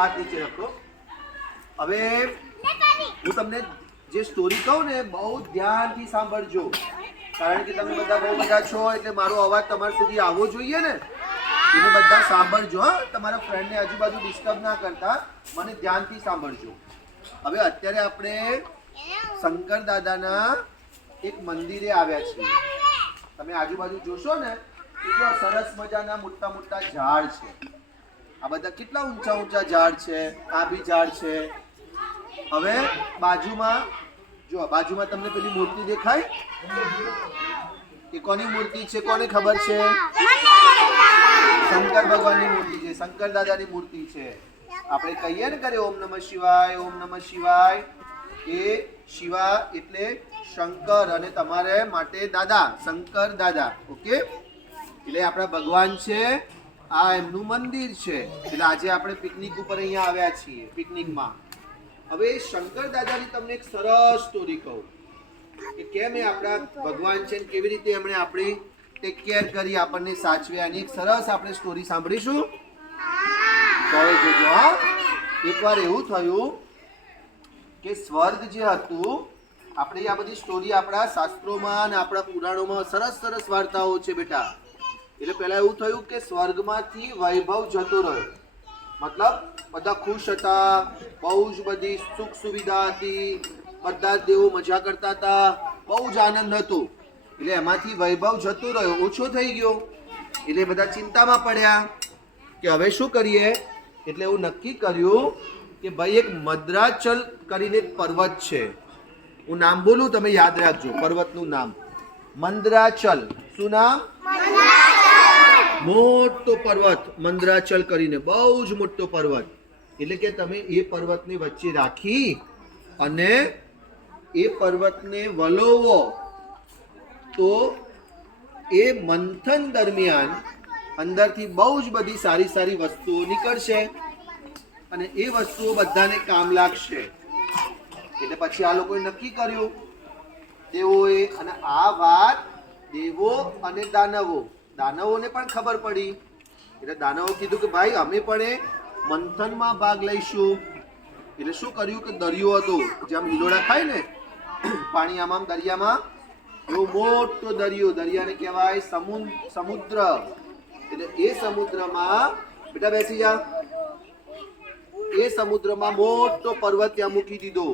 હાથ નીચે રાખો. હવે હું તમને જે સ્ટોરી કહું ને બહુ ધ્યાનથી સાંભળજો, કારણ કે તમે બધા બહુ બધા છો એટલે મારો અવાજ તમારા સુધી આવવો જોઈએ ને. એને બધા સાંભળજો. હા, તમારા ફ્રેન્ડને આજુબાજુ ડિસ્ટર્બ ના કરતા, મને ધ્યાનથી સાંભળજો. હવે અત્યારે આપણે શંકર દાદાના એક મંદિરે આવ્યા છીએ. તમે આજુબાજુ જોશો ને કેટલા સરસ મજાના મોટા મોટા ઝાડ છે. આ બધા કેટલા ઊંચા ઊંચા ઝાડ છે. આ બી ઝાડ છે. હવે બાજુમાં જો, બાજુમાં તમને પેલી મૂર્તિ દેખાય? એ કોની મૂર્તિ છે? કોને ખબર છે? શંકર ભગવાનની મૂર્તિ છે. શંકર દાદાની મૂર્તિ છે. આપણે કહીએ ને કરે ઓમ નમઃ શિવાય, ઓમ નમઃ શિવાય. એ શિવા એટલે શંકર અને તમારે માટે દાદા, શંકર દાદા. ઓકે, એટલે આપણા ભગવાન છે. આ એમનું મંદિર છે. એટલે આજે આપણે પિકનિક ઉપર અહીંયા આવ્યા છીએ, પિકનિકમાં. હવે શંકર દાદાની તમને એક સરસ સ્ટોરી કહું કે કેમ એ આપણા ભગવાન છે ને કેવી રીતે એમણે આપણી ટેક કેર કરી, આપણને સાચવ્યા. અને એક સરસ આપણે સ્ટોરી સાંભળીશું. તો જોજો. હા, એકવાર એવું થયું કે સ્વર્ગ જે હતું, આપણે આ બધી સ્ટોરી આપણા શાસ્ત્રોમાં અને આપણા પુરાણોમાં સરસ સરસ વાર્તાઓ છે બેટા. એટલે પહેલા એવું થયું કે સ્વર્ગમાંથી વૈભવ જતો રહ્યો. મતલબ બધા ખુશ હતા, બહુ જ બધી સુખ સુવિધા હતી, બધા જ દેવો મજા કરતા હતા, બહુ જ આનંદ હતો. એટલે એમાંથી વૈભવ જતો રહ્યો, ઓછો થઈ ગયો. એટલે બધા ચિંતામાં પડ્યા કે હવે શું કરીએ. એટલે એવું નક્કી કર્યું કે ભાઈ એક મદ્રાચલ કરીને એક પર્વત છે. હું નામ બોલું, તમે યાદ રાખજો પર્વતનું નામ. મંદરાચલ. શું નામ? મોટો પર્વત મંદરાચલ કરીને, બહુ જ મોટો પર્વત. એટલે કે તમે એ પર્વતને વચ્ચે રાખી અને એ પર્વતને વલોવો તો એ મંથન દરમિયાન અંદરથી બહુ જ બધી સારી સારી વસ્તુઓ નીકળશે અને એ વસ્તુઓ બધાને કામ લાગશે. એટલે પછી આ લોકોએ નક્કી કર્યું દેવોએ, અને આ વાત દેવો અને દાનવોને પણ ખબર પડી. એટલે દાનવો કીધું કે ભાઈ અમે પણ એ મંથનમાં ભાગ લઈશું. એટલે શું કર્યું કે દરિયો હતો, જેમ હિલોડા ખાય ને પાણી, આમ દરિયામાં એવો મોટો દરિયો, દરિયાને કહેવાય સમુદ્ર. એટલે એ સમુદ્રમાં બેટા બેસી જા. એ સમુદ્રમાં મોટો પર્વત ત્યાં મૂકી દીધો.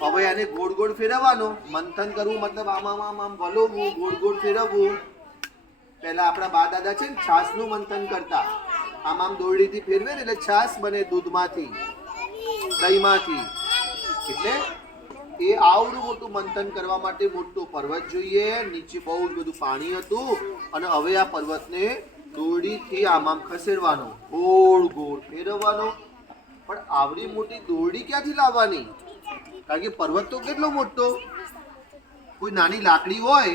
હવે આને ગોળ ગોળ ફેરવવાનો. મંથન કરવું મતલબ આમ આમ આમ આમ વલોવું, ગોળ ગોળ ફેરવવું. પહેલા આપણા બા દાદા છે ને છાસનું મંથન કરતા. આમ આમ દોરડીથી ફેરવે ને એટલે છાસ બને દૂધમાંથી, દહીંમાંથી. એટલે એ આવડું મોટું મંથન કરવા માટે મોટો પર્વત જોઈએ. નીચે બહુ જ બધું પાણી હતું અને હવે આ પર્વતને દોરડીથી આમ આમ ખસેડવાનો, ગોળ ગોળ ફેરવવાનો. પણ આવડી મોટી દોરડી ક્યાંથી લાવવાની? કારણ કે પર્વત તો કેટલો મોટો. કોઈ નાની લાકડી હોય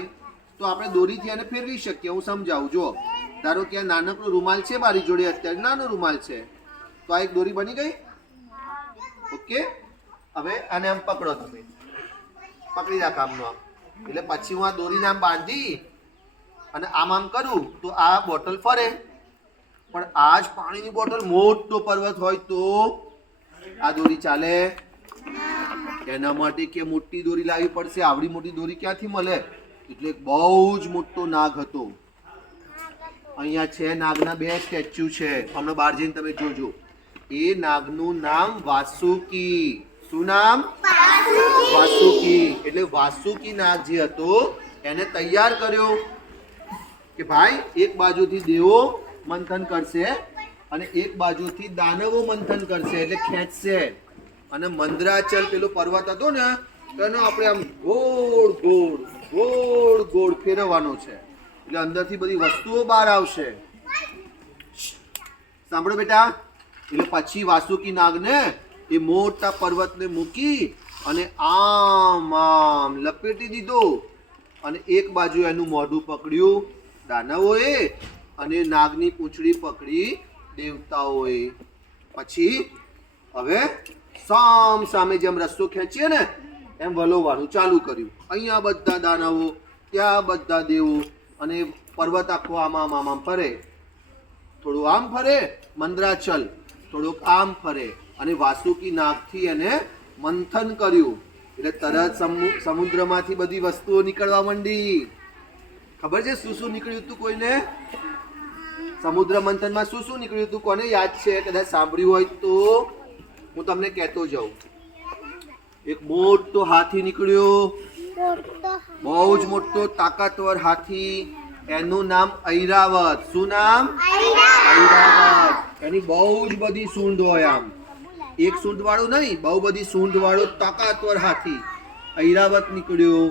તો આપણે દોરીથી આને ફેરવી શકીએ. હું સમજાવું. જો ધારો કે આ નાનકડો રૂમાલ છે મારી જોડે, અત્યારે નાનો રૂમાલ છે, તો આ એક દોરી બની ગઈ. ઓકે, હવે આને આમ પકડો, તમે પકડી રાખ આમનો આમ. એટલે પછી હું આ દોરીને આમ બાંધી અને આમ આમ કરું તો આ બોટલ ફરે. પણ આ જ પાણીની બોટલ મોટો પર્વત હોય તો આ દોરી ચાલે? એના માટે કે મોટી દોરી લાવવી પડશે. આવડી મોટી દોરી ક્યાંથી મળે? એટલે બહુ જ મોટો નાગ હતો. અહીંયા છે નાગના 2 સ્ટેચ્યુ છે. હમણાં બહાર જઈને તમે જોજો. એ નાગનું નામ વાસુકી. શું નામ? વાસુકી. એટલે વાસુકી નાગ જે હતો એને તૈયાર કર્યો કે ભાઈ એક બાજુથી દેવો મંથન કરશે અને એક બાજુથી દાનવો મંથન કરશે, એટલે ખેંચશે. અને મંદરાચલ પેલો પર્વત હતો ને તેનો આપણે આમ ગોળ ગોળ ગોળ ગોળ ફેરવવાનો છે. એટલે અંદરથી બધી વસ્તુઓ બહાર આવશે. સાંભળો બેટા. એટલે પછી વાસુકી નાગને એ મોટા પર્વતને મૂકી અને આમ આમ લપેટી દીધો અને એક બાજુ એનું મોઢું પકડ્યું દાનવોએ અને નાગની પૂંછડી પકડી દેવતાઓએ. પછી હવે સામ સામે જેમ રસ્તો ખેંચીએ ને એમ વલોવાનું ચાલુ કર્યું. અહીંયા બધા દાનવો, ત્યાં બધા દેવો, અને પર્વત આખો આમ આમ આમ આમ ફરે. થોડું આમ ફરે મંદરાચલ, થોડુંક આમ ફરે અને વાસુકી નાગથી એને મંથન કર્યું એટલે તરત સમુદ્રમાંથી બધી વસ્તુઓ નીકળવા માંડી. ખબર છે શું શું નીકળ્યું હતું કોઈને? સમુદ્ર મંથનમાં શું શું નીકળ્યું હતું કોને યાદ છે? કદાચ સાંભળ્યું હોય તો હું તમને કહેતો જાઉં. એક મોટો હાથી નીકળ્યો, બહુ જ મોટો તાકાતવર હાથી. એનું નામ ઐરાવત. શું નામ? ઐરાવત. એની બહુ જ બધી સૂંઢ હોય, આમ એક સૂંઢ વાળું નહીં, બહુ બધી સૂંઢ વાળો તાકાતવર હાથી ઐરાવત નીકળ્યો.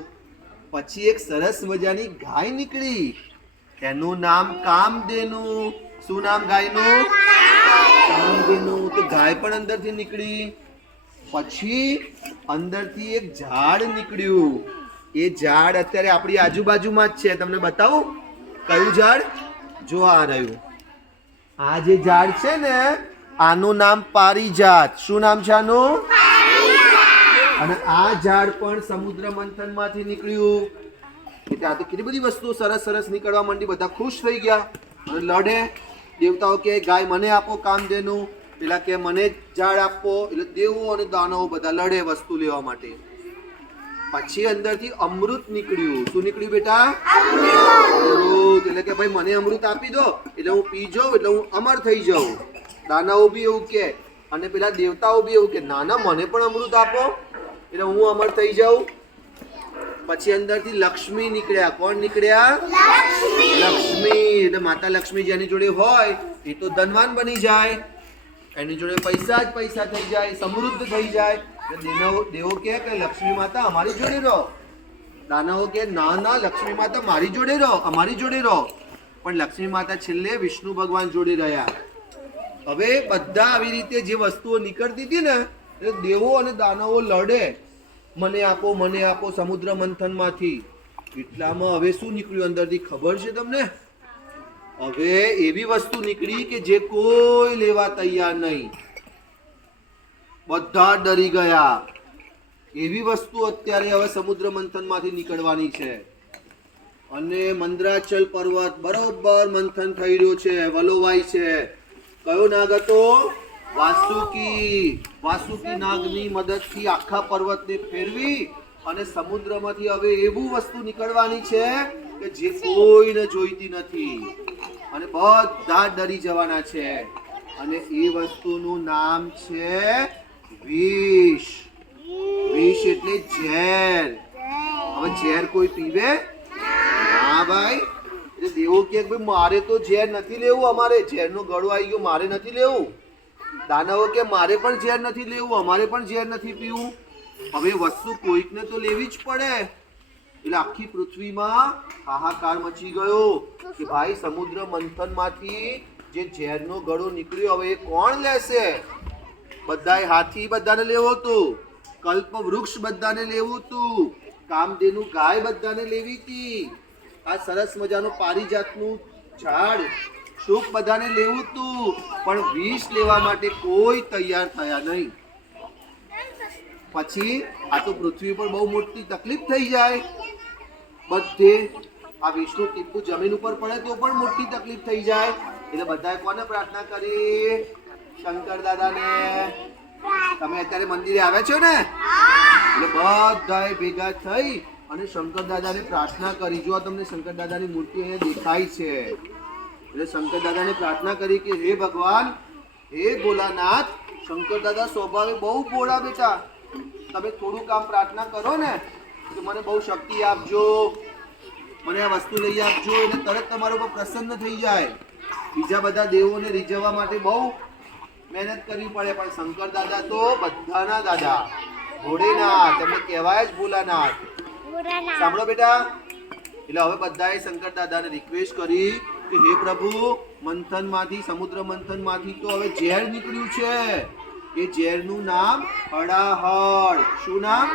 પછી એક સરસ મજાની ગાય નીકળી, એનું નામ કામધેનુ. શું નામ ગાયનું? કામધેનુ. તો ગાય પણ અંદરથી નીકળી. પછી અંદરથી એક ઝાડ નીકળ્યું. એ ઝાડ અત્યારે આપણી આજુબાજુમાં જ છે. તમને બતાવું કયું ઝાડ? જો આ રહ્યું. આ જે ઝાડ છે ને, આનું નામ પારિજાત. શું નામ છે આનું? અને આ ઝાડ પણ સમુદ્ર મંથનમાંથી નીકળ્યું. એટલે આ તો કેટલી બધી વસ્તુઓ સરસ સરસ નીકળવા માંડી. બધા ખુશ થઈ ગયા અને લડે. દેવતાઓ કે ગાય મને આપો કામધેનુ, પેલા કે મને ઝાડ આપો. એટલે દેવો અને દાનવો બધા લડે વસ્તુ લેવા માટે. પછી અંદરથી અમૃત નીકળ્યું. શું નીકળ્યું બેટા? અમૃત. એટલે કે ભાઈ મને અમૃત આપી દો એટલે હું પી જાઉં, એટલે હું અમર થઈ જાઉં. દાનવો બી એવું કે અને પેલા દેવતાઓ બી એવું કે ના ના મને પણ અમૃત આપો એટલે હું અમર થઈ જાઉં. પછી અંદરથી લક્ષ્મી નીકળ્યા. કોણ નીકળ્યા? લક્ષ્મી. એટલે માતા લક્ષ્મી જેની જોડે હોય એ તો ધનવાન બની જાય, એની જોડે પૈસા જ પૈસા થઈ જાય, સમૃદ્ધ થઈ જાય. દેવો કે લક્ષ્મી માતા અમારી જોડે રહો. દાનવો કે ના ના લક્ષ્મી માતા મારી જોડે રહો, અમારી જોડે રહો. પણ લક્ષ્મી માતા છેલ્લે વિષ્ણુ ભગવાન જોડે રહ્યા. હવે બધા આવી રીતે જે વસ્તુઓ નીકળતી હતી ને, એટલે દેવો અને દાનવો લડે, મને આપો મને આપો સમુદ્ર મંથનમાંથી. એટલામાં હવે શું નીકળ્યું અંદરથી ખબર છે તમને? હવે એવી વસ્તુ નીકળી કે જે કોઈ લેવા તૈયાર નહીં. બધા ડરી ગયા. એવી વસ્તુ અત્યારે હવે સમુદ્ર મંથનમાંથી નીકળવાની છે. અને મંદરાચલ પર્વત બરોબર મંથન થઈ રહ્યો છે, વલોવાય છે. કયો નાગ હતો? વાસુકી. વાસુકી નાગની મદદથી આખા પર્વતને ફેરવી અને સમુદ્રમાંથી હવે એવું વસ્તુ નીકળવાની છે કે જે કોઈને જોઈતી નથી અને બધા ડરી જવાના છે. અને એ વસ્તુનું નામ છે વિષ. વિષ એટલે ઝેર. હવે ઝેર કોઈ પીવે? ના ભાઈ. એટલે દેવો કે ભાઈ મારે તો ઝેર નથી લેવું, અમારે ઝેરનો ગળો આવી ગયો, મારે નથી લેવું. દાનવો કે મારે પણ ઝેર નથી લેવું, અમારે પણ ઝેર નથી પીવું. હવે વસ્તુ કોઈકને તો લેવી જ પડે. એટલે આખી પૃથ્વીમાં હાહાકાર મચી ગયો કે ભાઈ સમુદ્ર મંથનમાંથી જે ઝેરનો ગળો નીકળ્યો હવે એ કોણ લેશે? બધાએ હાથી બધાને લેવો હતું, કલ્પ વૃક્ષ બધાને લેવું હતું, કામધેનુ ગાય બધાને લેવી હતી, આ સરસ મજાનું પારિજાતનું ઝાડ શુક બધાને લેવું હતું. પણ વિષ લેવા માટે કોઈ તૈયાર થયા નહીં. પછી આ તો પૃથ્વી પર બહુ મોટી તકલીફ થઈ જાય. બધે આ વિષનું ટીપું જમીન ઉપર પડે તો પણ મોટી તકલીફ થઈ જાય. એટલે બધાએ કોને પ્રાર્થના કરી? શંકર દાદાને. તમે અત્યારે મંદિરે આવ્યા છો ને, એટલે બધાએ ભેગા થઈ અને શંકર દાદાને પ્રાર્થના કરી. જો તમને શંકર દાદાની મૂર્તિ અહીંયા દેખાય છે. એટલે શંકર દાદાને પ્રાર્થના કરી કે હે ભગવાન, હે ભોલાનાથ, શંકર દાદા સ્વભાવે બહુ ભોળા બેટા, તમે થોડું કામ પ્રાર્થના કરો ને કે મને બહુ શક્તિ આપજો, મને આ વસ્તુ લઈ આપજો, એટલે તરત તમારા ઉપર પ્રસન્ન થઈ જાય. બીજા બધા દેવોને રીઝવવા માટે બહુ મહેનત કરવી પડે, પણ શંકર દાદા તો બધાના દાદા, ભોળેનાથ, એમને કહેવાય જ ભોલાનાથ. સાંભળો બેટા. એટલે હવે બધાએ શંકર દાદાને રિક્વેસ્ટ કરી કે હે પ્રભુ, મંથનમાંથી, સમુદ્ર મંથનમાંથી તો હવે ઝેર નીકળ્યું છે. એ ઝેરનું નામ હળાહળ. શું નામ?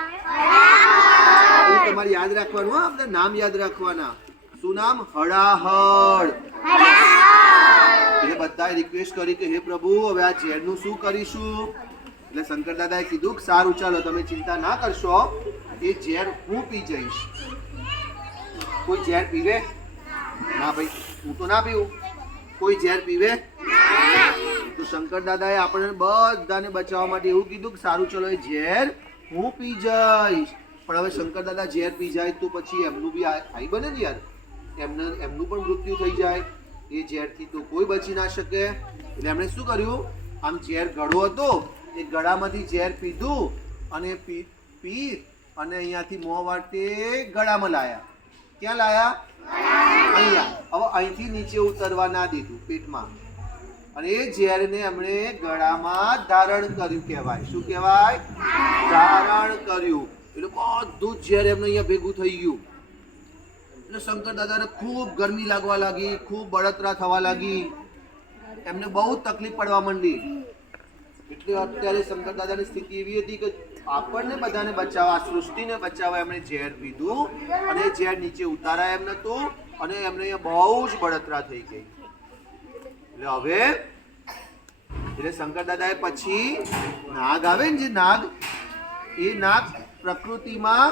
તમારે યાદ રાખવાનું, હા, બધા નામ યાદ રાખવાના. શું નામ? હળાહળ. એટલે બધાએ રિક્વેસ્ટ કરી કે હે પ્રભુ, હવે આ ઝેરનું શું કરીશું? એટલે શંકર દાદાએ કીધું કે સારું ચાલો, તમે ચિંતા ના કરશો, એ ઝેર હું પી જઈશ. કોઈ ઝેર પીવે? ના ભાઈ, હું તો ના પીવું. કોઈ ઝેર પીવે? તો શંકર દાદાએ આપણને બધાને બચાવવા માટે એવું કીધું કે સારું ચલો એ ઝેર હું પી જઈશ. પણ હવે શંકર દાદા ઝેર પી જાય તો પછી એમનું બી આઈ બને ને યાર, એમનું પણ મૃત્યુ થઈ જાય. એ ઝેરથી તો કોઈ બચી ના શકે. એટલે એમણે શું કર્યું, આમ ઝેર ગળો હતો એ ગળામાંથી ઝેર પીધું અને પી અને અહીંયાથી મોં વાટે ગળામાં લાયા. ક્યાં લાયા? અહીંયા. હવે અહીંથી નીચે ઉતરવા ના દીધું પેટમાં, અને એ ઝેરને એમણે ગળામાં ધારણ કર્યું કહેવાય. શું કહેવાય? ધારણ કર્યું. એટલે બધું ઝેર એમને અહીંયા ભેગું થઈ ગયું. એટલે શંકર દાદાને ખૂબ ગરમી લાગવા લાગી, ખૂબ બળતરા થવા લાગી, એમને બહુ તકલીફ પડવા માંડી. એટલે અત્યારે શંકર દાદાની સ્થિતિ એવી હતી કે આપણને બધાને બચાવવા, સૃષ્ટિને બચાવવા એમણે ઝેર પીધું અને ઝેર નીચે ઉતારાય એમ નતું અને એમને અહીંયા બહુ જ બળતરા થઈ ગઈ. એટલે હવે શંકર દાદાએ પછી નાગ આવે ને, જે નાગ, એ નાગ પ્રકૃતિમાં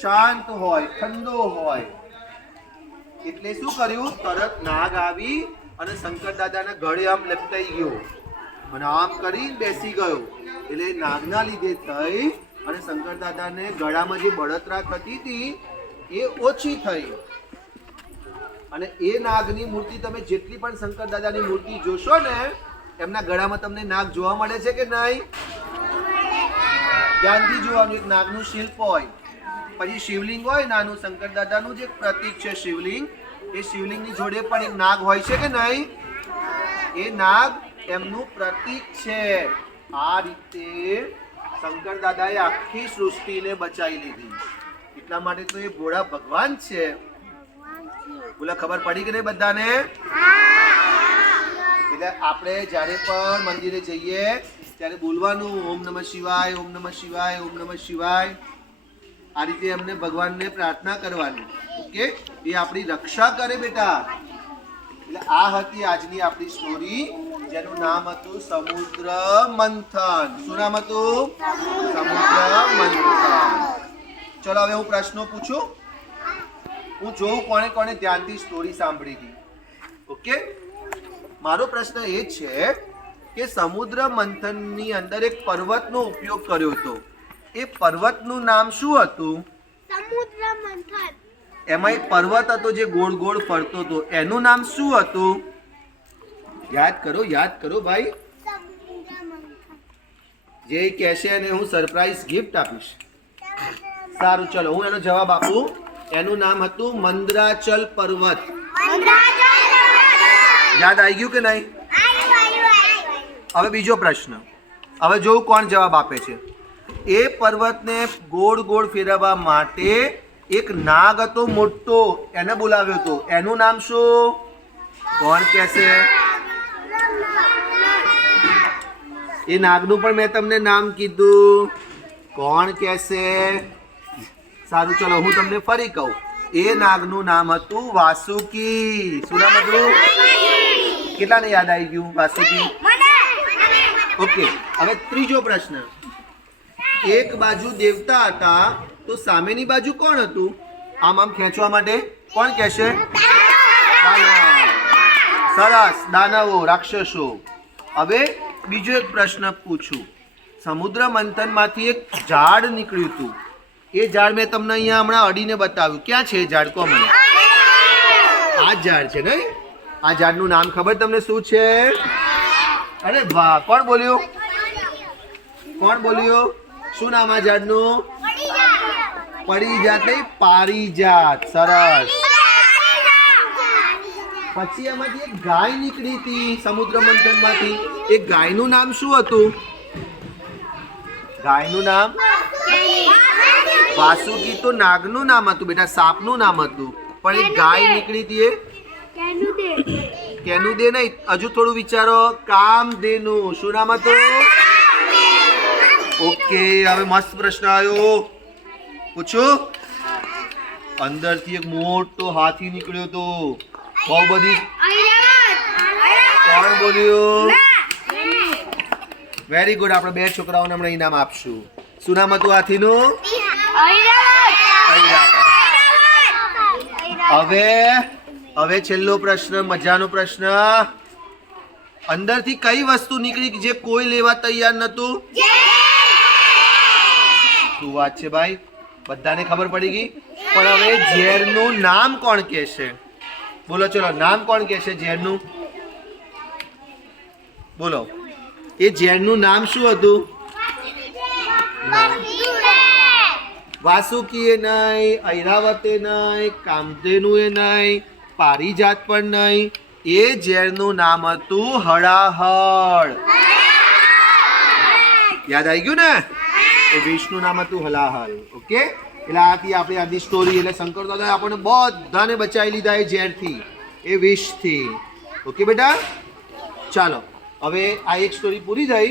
શાંત હોય, ઠંડો હોય. એટલે શું કર્યું, તરત નાગ આવી અને શંકર દાદાના ગળે આમ લપટાઈ ગયો અને આમ કરી બેસી ગયો. એટલે નાગના લીધે થઈ અને શંકર દાદાને ગળામાં જે બળતરા થતી હતી એ ઓછી થઈ. અને એ નાગની મૂર્તિ તમે જેટલી પણ શંકર દાદાની મૂર્તિ જોશો ને, એમના ગળામાં તમને નાગ જોવા મળે છે કે નહીં? ધ્યાનથી જોવાનું. એક નાગનું શિલ્પ હોય, પછી શિવલિંગ હોય નાનું, શંકર દાદાનું જે પ્રતીક છે શિવલિંગ, એ શિવલિંગની જોડે પણ એક નાગ હોય છે કે નહીં? એ નાગ એમનું પ્રતીક છે. આ રીતે શંકર દાદાએ આખી સૃષ્ટિને બચાવી લીધી. એટલા માટે તો એ ભોળા ભગવાન છે. બોલા, ખબર પડી કે નહીં બધાને? એટલે આપણે જ્યારે પણ મંદિરે જઈએ ત્યારે બોલવાનું ઓમ નમઃ શિવાય, ઓમ નમઃ શિવાય, ઓમ નમઃ શિવાય. આ રીતે એમને ભગવાનને પ્રાર્થના કરવાની. ઓકે, એ આપણી રક્ષા કરે બેટા. એટલે આ હતી આજની આપણી સ્ટોરી, જેનું નામ હતું સમુદ્ર મંથન. શું નામ હતું? સમુદ્ર મંથન. ચલો હવે હું પ્રશ્નો પૂછું. હું જોઉં કોણે કોણે ધ્યાનથી સ્ટોરી સાંભળી હતી. ઓકે, મારો પ્રશ્ન એ છે કે સમુદ્ર મંથનની અંદર એક પર્વતનો ઉપયોગ કર્યો હતો. એ પર્વતનું નામ શું હતું? સમુદ્ર મંથન. એમાં એક પર્વત હતો જે ગોળ ગોળ ફરતો હતો, એનું નામ શું હતું? યાદ કરો, યાદ કરો ભાઈ. સમુદ્ર મંથન. જે કહેશે એને હું સરપ્રાઈઝ ગિફ્ટ આપીશ. સારું, ચલો હું એનો જવાબ આપું. એનું નામ હતું મંદરાચલ પર્વત. યાદ આવી ગયું કે નહીં? હવે બીજો પ્રશ્ન. હવે જોઉં કોણ જવાબ આપે છે. એ પર્વતને ગોળ ગોળ ફેરવવા માટે એક નાગ હતો મોટો, એને બોલાવ્યો હતો. એનું નામ શું? કોણ કહેશે? એ નાગનું પણ મેં તમને નામ કીધું. કોણ કહેશે? સારું, ચલો હું તમને ફરી કહું. એ નાગનું નામ હતું વાસુકી. શું નામ હતું? કેટલાને યાદ આવી ગયું વાસુકી? ઓકે, હવે ત્રીજો પ્રશ્ન. એક બાજુ દેવતા હતા તો સામેની બાજુ કોણ હતું? આમ આમ ખેંચવા માટે કોણ કહેશે? દાનવ. સરસ, દાનવો, રાક્ષસો. હવે બીજો એક પ્રશ્ન પૂછું. સમુદ્ર મંથનમાંથી એક ઝાડ નીકળ્યું હતું. એ ઝાડ મેં તમને અહીંયા હમણાં અડીને બતાવ્યું. ક્યાં છે એ ઝાડ? કહો મને. આ ઝાડ છે નહીં? આ ઝાડનું નામ ખબર તમને શું છે? અરે વાહ, કોણ બોલ્યું? કોણ બોલ્યું? શું નામ આ ઝાડનું? પરિજાત નહીં, પારિજાત. સરસ. પછી એમાંથી એક ગાય નીકળી હતી સમુદ્ર મંથનમાંથી. એ ગાયનું નામ શું હતું? ગાયનું નામ વાસુકી તો નાગનું નામ હતું બેટા, સાપનું નામ હતું. પણ એક ગાય નીકળી હતી. એ કેનું દે નહીં, હજુ થોડું વિચારો. કામધેનુ. શું નામ હતું? ઓકે, હવે મસ્ત પ્રશ્ન આવ્યો. પૂછો. અંદરથી એક મોટો હાથી નીકળ્યો હતો. બહુ બધી. કોણ બોલ્યું? Very good. આપણે બે છોકરાઓને હમણાં ઇનામ આપશું. શું નામ હતું હાથીનું? હવે છેલ્લો પ્રશ્ન, મજાનો પ્રશ્ન. અંદરથી કઈ વસ્તુ નીકળી જે કોઈ લેવા તૈયાર નતું? શું વાત છે ભાઈ, બધાને ખબર પડી ગઈ. પણ હવે ઝેરનું નામ કોણ કહેશે? બોલો ચલો, નામ કોણ કહેશે ઝેરનું? બોલો, એ ઝેરનું નામ શું હતું? વાસુકીએ નહીં, ઐરાવતે નહીં, કામધેનુએ નહીં, પારિજાત પણ નહીં. એ ઝેરનું નામ હતું હળાહળ. યાદ આવી ગયું ને? એ વિષનું નામ હતું હલાહલ. ઓકે, એટલે આથી આપણે આની સ્ટોરી, એટલે શંકર દાદા આપણને બધાને બચાવી લીધા એ ઝેરથી, એ વિષથી. ઓકે બેટા, ચાલો હવે આ એક સ્ટોરી પૂરી થઈ.